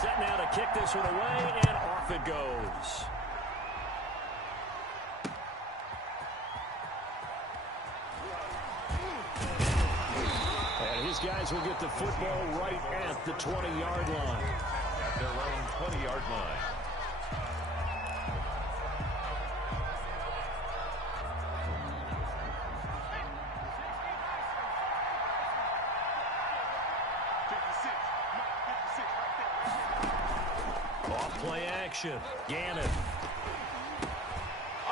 Set now to kick this one away, and off it goes. And his guys will get the football right at the 20-yard line. At their own 20-yard line. Off-play action. Gannon.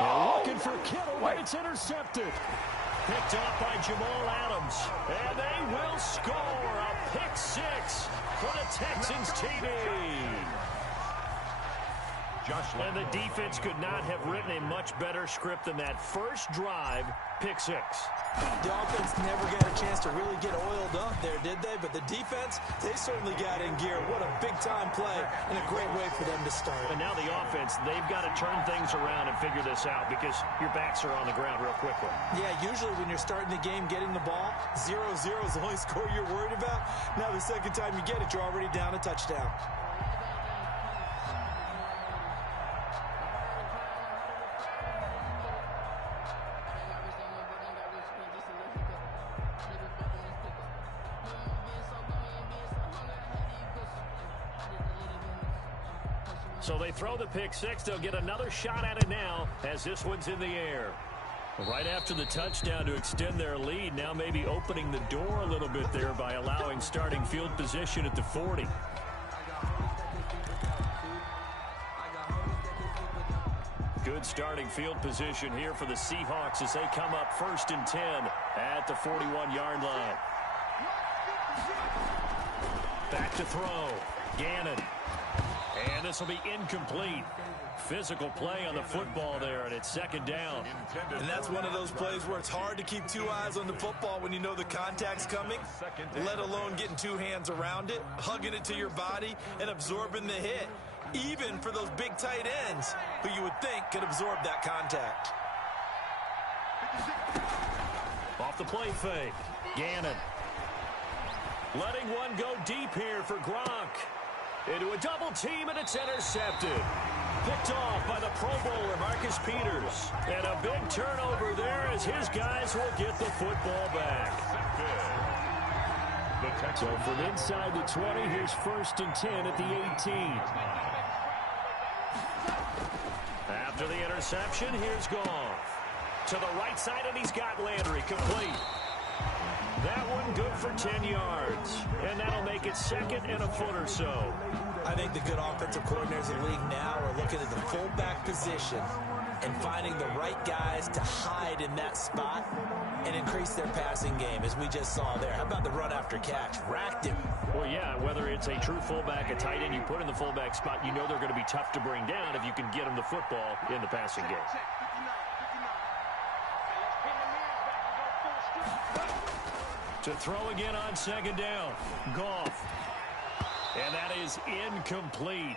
Looking for Kittle, but it's intercepted. Picked off by Jamal Adams. And they will score a pick six for the Texans TD. And the defense could not have written a much better script than that first drive, pick six. The offense never got a chance to really get oiled up there, did they? But the defense, they certainly got in gear. What a big-time play and a great way for them to start. And now the offense, they've got to turn things around and figure this out because your backs are on the ground real quickly. Yeah, usually when you're starting the game, getting the ball, 0-0 is the only score you're worried about. Now the second time you get it, you're already down a touchdown. So they throw the pick six. They'll get another shot at it now as this one's in the air. Right after the touchdown to extend their lead, now maybe opening the door a little bit there by allowing starting field position at the 40. Good starting field position here for the Seahawks as they come up 1st and 10 at the 41-yard line. Back to throw. Gannon. And this will be incomplete. Physical play on the football there, and it's 2nd down. And that's one of those plays where it's hard to keep two eyes on the football when you know the contact's coming, let alone getting two hands around it, hugging it to your body, and absorbing the hit, even for those big tight ends who you would think could absorb that contact. Off the play fake. Gannon. Letting one go deep here for Gronk. Into a double team, and it's intercepted. Picked off by the Pro Bowler, Marcus Peters. And a big turnover there as his guys will get the football back. So from inside the 20, here's 1st and 10 at the 18. After the interception, here's Goff. To the right side, and he's got Landry complete. That one good for 10 yards. And that'll make it 2nd and a foot or so. I think the good offensive coordinators in the league now are looking at the fullback position and finding the right guys to hide in that spot and increase their passing game, as we just saw there. How about the run after catch? Racked him. Well, yeah, whether it's a true fullback, a tight end, you put in the fullback spot, you know they're going to be tough to bring down if you can get them the football in the passing game. To throw again on 2nd down. Goff. And that is incomplete.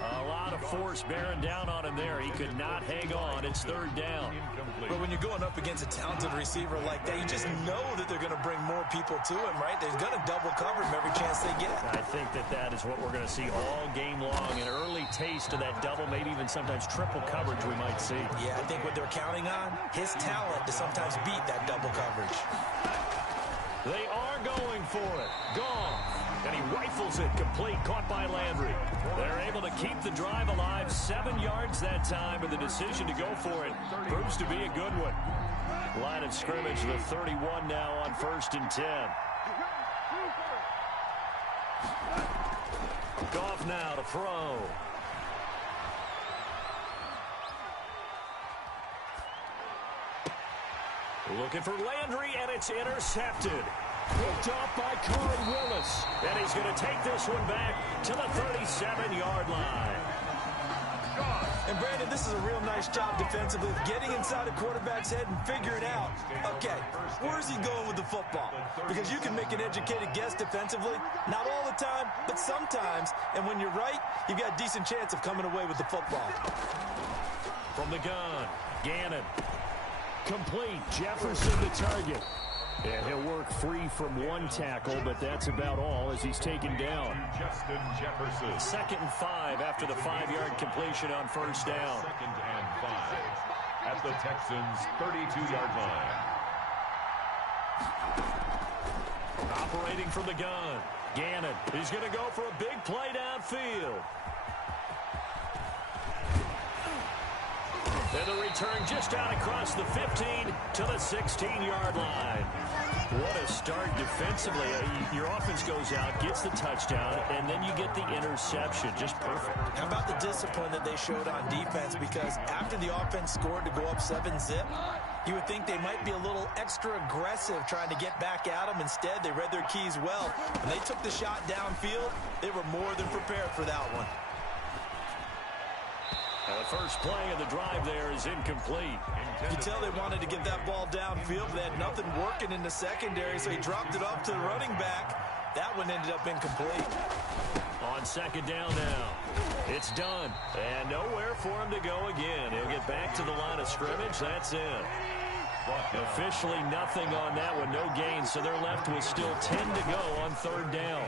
A lot of force bearing down on him there. He could not hang on. It's 3rd down. But when you're going up against a talented receiver like that, you just know that they're going to bring more people to him, right? They're going to double cover him every chance they get. I think that is what we're going to see all game long. An early taste of that double, maybe even sometimes triple coverage we might see. Yeah, I think what they're counting on, his talent to sometimes beat that double coverage. They are going for it. Goff. And he rifles it complete, caught by Landry. They're able to keep the drive alive, 7 yards that time, and the decision to go for it proves to be a good one. Line of scrimmage, the 31 now on 1st and 10. Goff now to throw. Looking for Landry, and it's intercepted. Picked off by Corey Willis. And he's going to take this one back to the 37-yard line. And, Brandon, this is a real nice job defensively of getting inside a quarterback's head and figuring out, okay, where's he going with the football? Because you can make an educated guess defensively, not all the time, but sometimes. And when you're right, you've got a decent chance of coming away with the football. From the gun, Gannon. Complete. Jefferson the target. And he'll work free from one tackle, but that's about all as he's taken down. Justin Jefferson. 2nd and 5 after the 5-yard completion on first down. 2nd and 5 at the Texans' 32-yard line. Operating from the gun. Gannon. He's going to go for a big play downfield. And the return just out across the 15 to the 16-yard line. What a start defensively. Your offense goes out, gets the touchdown, and then you get the interception. Just perfect. How about the discipline that they showed on defense? Because after the offense scored to go up 7-zip, you would think they might be a little extra aggressive trying to get back at them. Instead, they read their keys well. When they took the shot downfield, they were more than prepared for that one. The first play of the drive there is incomplete. You can tell they wanted to get that ball downfield, but they had nothing working in the secondary, so he dropped it off to the running back. That one ended up incomplete. On 2nd down now. It's done. And nowhere for him to go again. He'll get back to the line of scrimmage. That's it. Officially nothing on that one. No gain, so they're left with still 10 to go on 3rd down.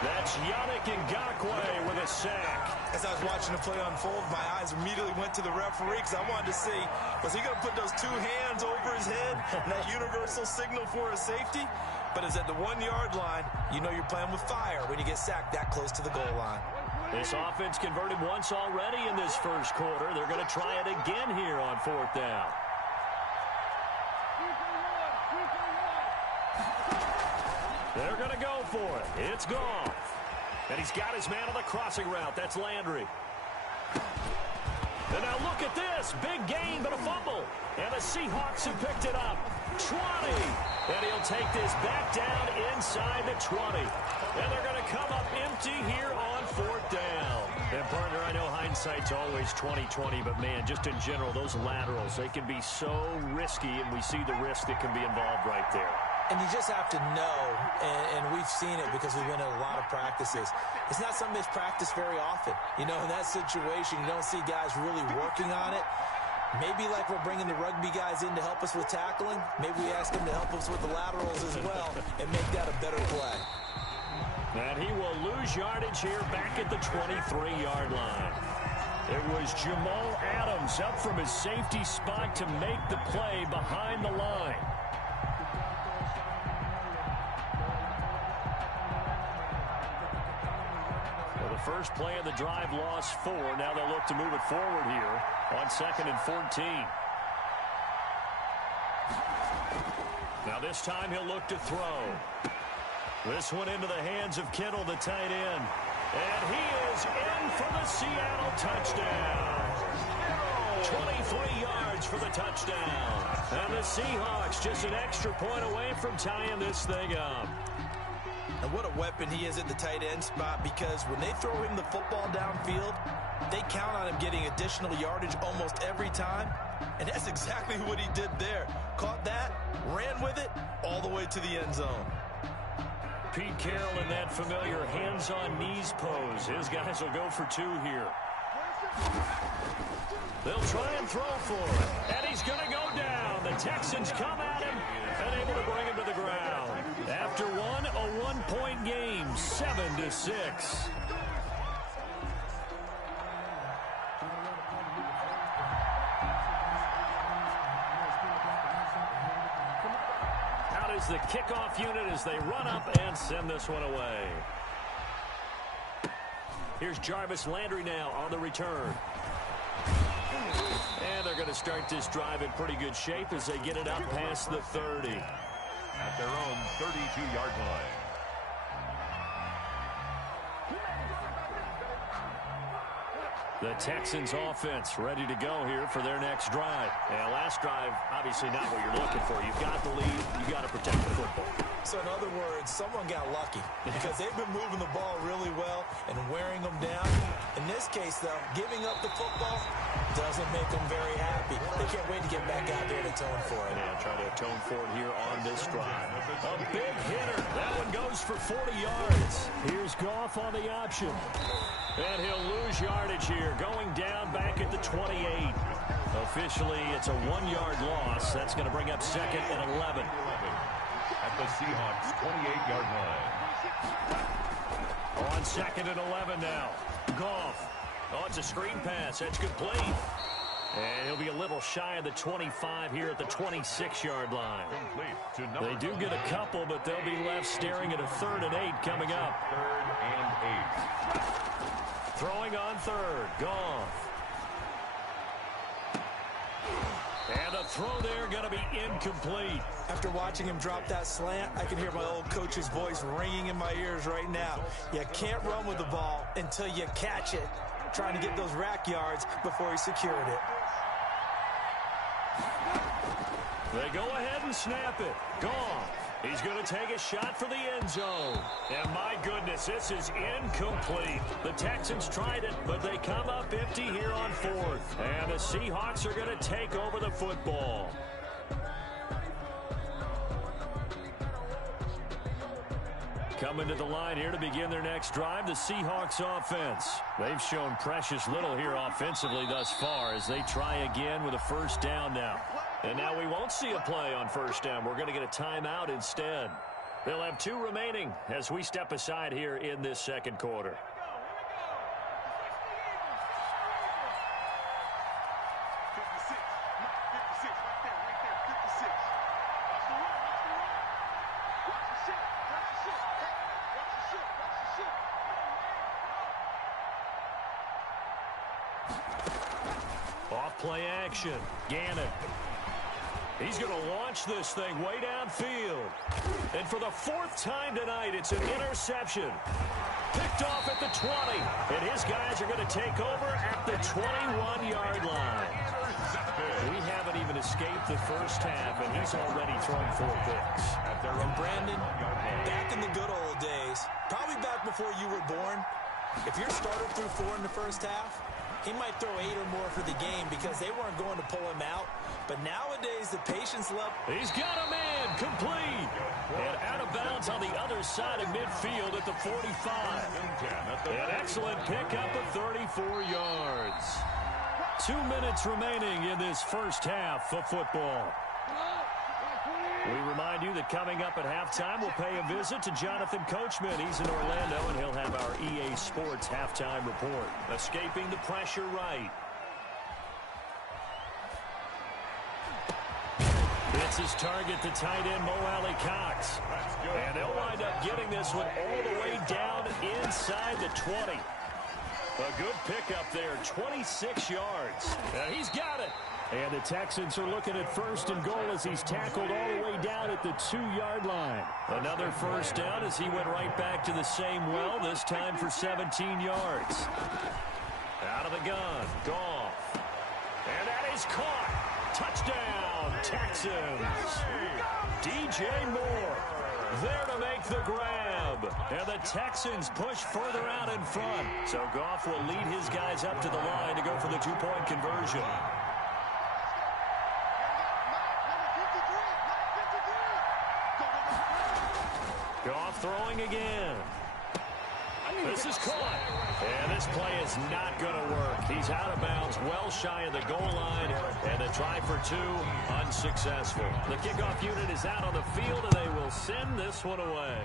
That's Yannick Ngakoue with a sack. As I was watching the play unfold, my eyes immediately went to the referee because I wanted to see, was he going to put those 2 hands over his head and that universal signal for a safety? But it's at the 1-yard line. You know you're playing with fire when you get sacked that close to the goal line. This offense converted once already in this first quarter. They're going to try it again here on 4th down. They're going to go for it. It's gone. And he's got his man on the crossing route. That's Landry. And now look at this. Big gain, but a fumble. And the Seahawks have picked it up. 20. And he'll take this back down inside the 20. And they're going to come up empty here on 4th down. And, partner, I know hindsight's always 20/20, but, man, just in general, those laterals, they can be so risky, and we see the risk that can be involved right there. And you just have to know, and we've seen it because we've been in a lot of practices. It's not something that's practiced very often. You know, in that situation, you don't see guys really working on it. Maybe like we're bringing the rugby guys in to help us with tackling. Maybe we ask them to help us with the laterals as well and make that a better play. And he will lose yardage here back at the 23-yard line. It was Jamal Adams up from his safety spot to make the play behind the line. First play of the drive, lost 4. Now they'll look to move it forward here on 2nd and 14. Now this time he'll look to throw. This one into the hands of Kittle, the tight end. And he is in for the Seattle touchdown. 23 yards for the touchdown. And the Seahawks just an extra point away from tying this thing up. And what a weapon he is at the tight end spot, because when they throw him the football downfield, they count on him getting additional yardage almost every time. And that's exactly what he did there. Caught that, ran with it, all the way to the end zone. Pete Carroll in that familiar hands-on-knees pose. His guys will go for 2 here. They'll try and throw for it. And he's going to go down. The Texans come at him and able to bring him to the ground. After one, a 1-point game, 7-6. Out is the kickoff unit as they run up and send this one away. Here's Jarvis Landry now on the return. And they're going to start this drive in pretty good shape as they get it up past the 30. At their own 32-yard line. The Texans offense ready to go here for their next drive. And last drive, obviously not what you're looking for. You've got the lead. You've got to protect the football. So in other words, someone got lucky because they've been moving the ball really well and wearing them down. In this case, though, giving up the football doesn't make them very happy. They can't wait to get back out there and atone for it. Yeah, try to atone for it here on this drive. A big hitter. That one goes goes for 40 yards. Here's Goff on the option. And he'll lose yardage here, going down back at the 28. Officially, it's a 1-yard loss. That's going to bring up 2nd and 11. At the Seahawks' 28-yard line. On 2nd and 11 now. Goff. Oh, it's a screen pass. That's complete. And he'll be a little shy of the 25 here at the 26-yard line. They do get a couple, but they'll be left staring at a 3rd and 8 coming up. 3rd and 8. Throwing on 3rd. Goff. And the throw there going to be incomplete. After watching him drop that slant, I can hear my old coach's voice ringing in my ears right now. You can't run with the ball until you catch it. Trying to get those rack yards before he secured it. They go ahead and snap it. Goff. He's going to take a shot for the end zone. And my goodness, this is incomplete. The Texans tried it, but they come up empty here on 4th. And the Seahawks are going to take over the football. Coming to the line here to begin their next drive, the Seahawks offense. They've shown precious little here offensively thus far as they try again with a 1st down now. And now we won't see a play on 1st down. We're going to get a timeout instead. They'll have 2 remaining as we step aside here in this 2nd quarter. Off-play action. Gannon. He's going to launch this thing way downfield. And for the 4th time tonight, it's an interception. Picked off at the 20. And his guys are going to take over at the 21-yard line. We haven't even escaped the 1st half, and he's already thrown 4 picks. And Brandon, back in the good old days, probably back before you were born, if your starter threw 4 in the 1st half, he might throw 8 or more for the game because they weren't going to pull him out. But nowadays, the patience level... He's got a man complete. And out of bounds on the other side of midfield at the 45. An excellent pickup of 34 yards. 2 minutes remaining in this 1st half of football. We remind you that coming up at halftime, we'll pay a visit to Jonathan Coachman. He's in Orlando, and he'll have our EA Sports halftime report. Escaping the pressure right. It's his target, the tight end, Mo Alley Cox. And they'll wind up getting this one all the way down inside the 20. A good pickup there, 26 yards. And he's got it. And the Texans are looking at 1st and goal as he's tackled all the way down at the 2-yard line. Another 1st down as he went right back to the same well, this time for 17 yards. Out of the gun, Goff. And that is caught. Touchdown, Texans. DJ Moore there to make the grab. And the Texans push further out in front. So Goff will lead his guys up to the line to go for the 2-point conversion. Goff throwing again. This is caught. And this play is not going to work. He's out of bounds, well shy of the goal line. And a try for 2, unsuccessful. The kickoff unit is out on the field, and they will send this one away.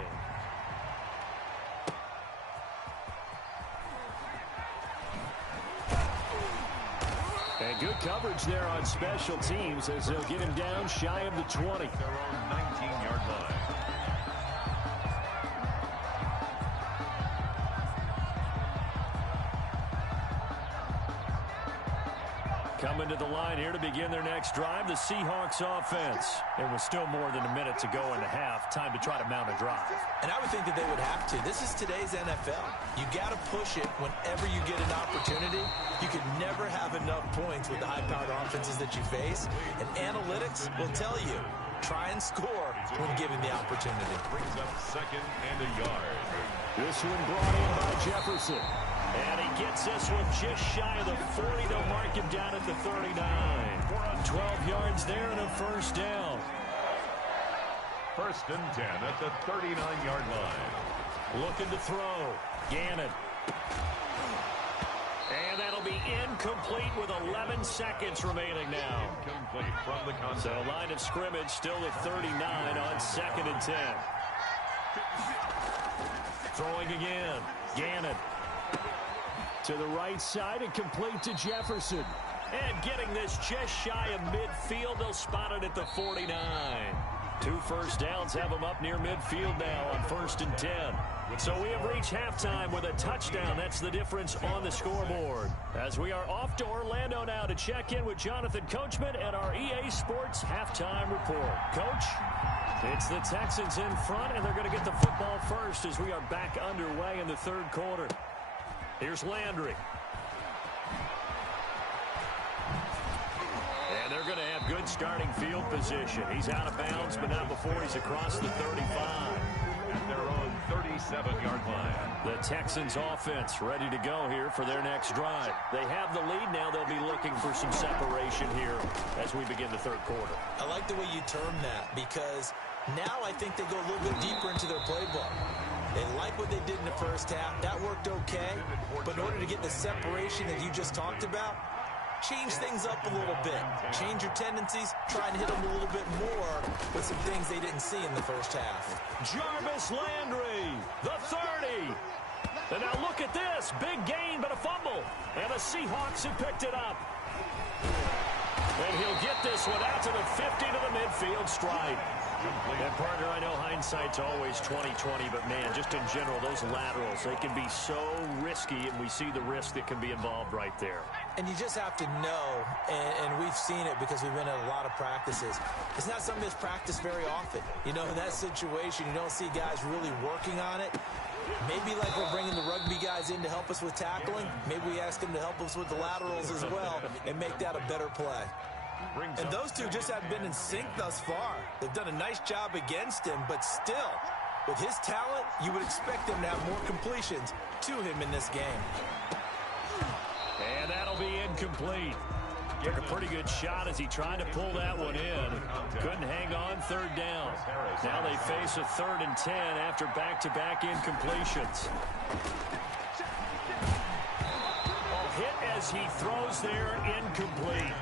And good coverage there on special teams as they'll get him down shy of the 20. Their own 19-yard line. Coming to the line here to begin their next drive, the Seahawks offense. There was still more than a minute to go in the half. Time to try to mount a drive. And I would think that they would have to. This is today's NFL. You got to push it whenever you get an opportunity. You can never have enough points with the high-powered offenses that you face. And analytics will tell you, try and score when given the opportunity. Brings up 2nd and a yard. This one brought in by Jefferson. And he gets this one just shy of the 40 to mark him down at the 39. 12 yards there and a 1st down. First and 10 at the 39-yard line. Looking to throw. Gannon. And that'll be incomplete with 11 seconds remaining now. Incomplete from the contact. So line of scrimmage still at 39 on 2nd and 10. Throwing again. Gannon. To the right side and complete to Jefferson. And getting this just shy of midfield. They'll spot it at the 49. 2 first downs have them up near midfield now on 1st and 10. So we have reached halftime with a touchdown. That's the difference on the scoreboard. As we are off to Orlando now to check in with Jonathan Coachman at our EA Sports Halftime Report. Coach, it's the Texans in front, and they're going to get the football first as we are back underway in the 3rd quarter. Here's Landry. And they're going to have good starting field position. He's out of bounds, but not before he's across the 35. At their own 37-yard line. The Texans offense ready to go here for their next drive. They have the lead now. They'll be looking for some separation here as we begin the 3rd quarter. I like the way you term that because now I think they go a little bit deeper into their playbook. They like what they did in the first half. That worked okay. But in order to get the separation that you just talked about, change things up a little bit. Change your tendencies. Try and hit them a little bit more with some things they didn't see in the first half. Jarvis Landry, the 30. And now look at this. Big gain, but a fumble. And the Seahawks have picked it up. And he'll get this one out to the 50 to the midfield stripe. And partner, I know hindsight's always 20/20, but man, just in general, those laterals, they can be so risky, and we see the risk that can be involved right there. And you just have to know, and we've seen it because we've been at a lot of practices. It's not something that's practiced very often. You know, in that situation, you don't see guys really working on it. Maybe like we're bringing the rugby guys in to help us with tackling. Maybe we ask them to help us with the laterals as well and make that a better play. And those two just haven't been in sync thus far. They've done a nice job against him, but still, with his talent, you would expect him to have more completions to him in this game. And that'll be incomplete. Took a pretty good shot as he tried to pull that one in. Couldn't hang on 3rd down. Now they face a 3rd and 10 after back-to-back incompletions. Hit as he throws there, incomplete.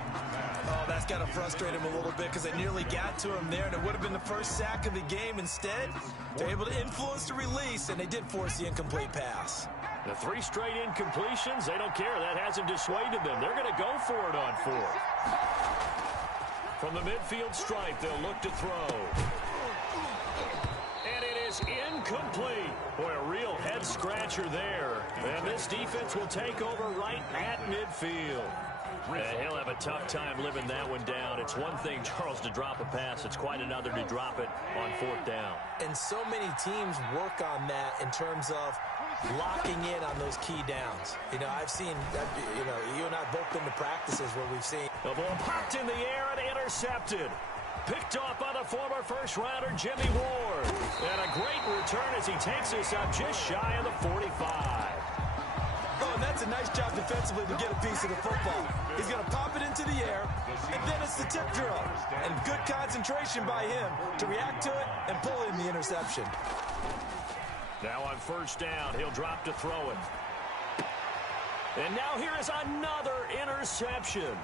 Oh, that's got to frustrate him a little bit because they nearly got to him there, and it would have been the first sack of the game. Instead, they're able to influence the release, and they did force the incomplete pass. The 3 straight incompletions, they don't care. That hasn't dissuaded them. They're going to go for it on 4th. From the midfield stripe, they'll look to throw. And it is incomplete. Boy, a real head-scratcher there. And this defense will take over right at midfield. He'll have a tough time living that one down. It's one thing, Charles, to drop a pass. It's quite another to drop it on 4th down. And so many teams work on that in terms of locking in on those key downs. You know, I've seen, you and I both been to practices where we've seen. The ball popped in the air and intercepted. Picked off by the former first-rounder Jimmy Ward. And a great return as he takes us up just shy of the 45. Oh, and that's a nice job defensively to get a piece of the football. He's going to pop it into the air, and then it's the tip drill. And good concentration by him to react to it and pull in the interception. Now on 1st down, he'll drop to throw it. And now here is another interception.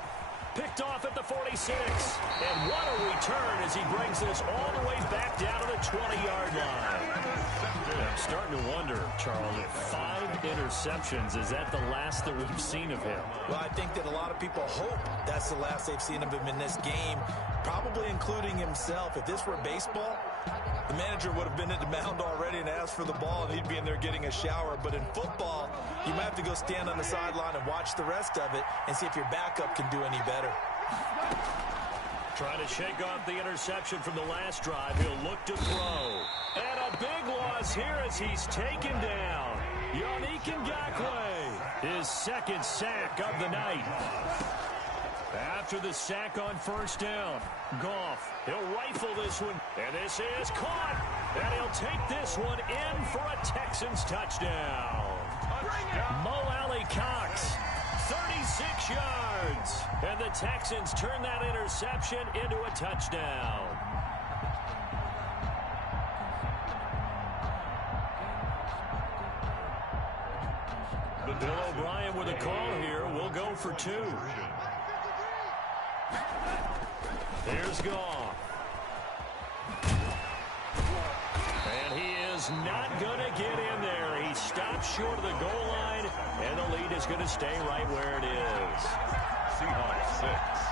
Picked off at the 46. And what a return as he brings this all the way back down to the 20-yard line. I'm starting to wonder, Charles, if 5 interceptions, is that the last that we've seen of him? Well, I think that a lot of people hope that's the last they've seen of him in this game, probably including himself. If this were baseball, the manager would have been at the mound already and asked for the ball, and he'd be in there getting a shower. But in football, you might have to go stand on the sideline and watch the rest of it and see if your backup can do any better. Trying to shake off the interception from the last drive. He'll look to throw. And a big loss here as he's taken down. Yannick Ngakoue, his 2nd sack of the night. After the sack on 1st down, Goff, he'll rifle this one. And this is caught. And he'll take this one in for a Texans touchdown. Mo Alley Cox, 36 yards. And the Texans turn that interception into a touchdown. Bill O'Brien with a call here. We'll go for 2. Here's Goff. And he is not going to get in there. He stops short of the goal line, and the lead is going to stay right where it is. Seahawks 6.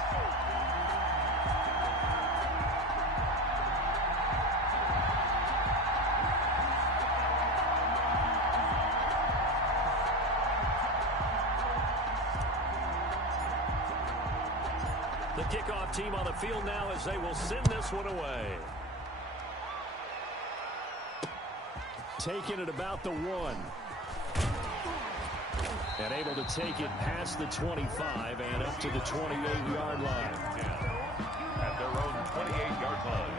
The kickoff team on the field now as they will send this one away. Taking it about the 1. And able to take it past the 25 and up to the 28-yard line. At their own 28-yard line.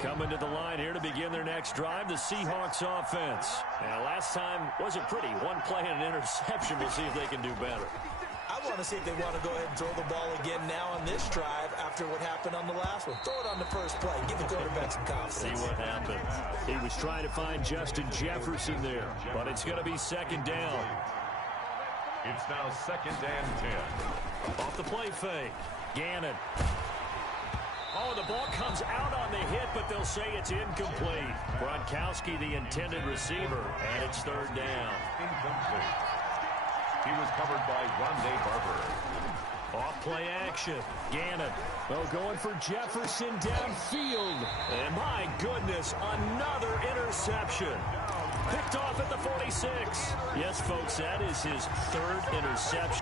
Coming to the line here to begin their next drive, the Seahawks offense. And last time wasn't pretty. One play and an interception. We'll see if they can do better. I want to see if they want to go ahead and throw the ball again now on this drive after what happened on the last one. Throw it on the first play. Give the quarterback some confidence. See what happens. He was trying to find Justin Jefferson there, but it's going to be 2nd down. It's now 2nd and 10. Off the play fake. Gannon. Oh, the ball comes out on the hit, but they'll say it's incomplete. Gronkowski, the intended receiver, and it's 3rd down. Incomplete. He was covered by Rondé Barber. Off play action. Gannon. Oh, going for Jefferson downfield. And my goodness, another interception. Picked off at the 46. Yes, folks, that is his 3rd interception.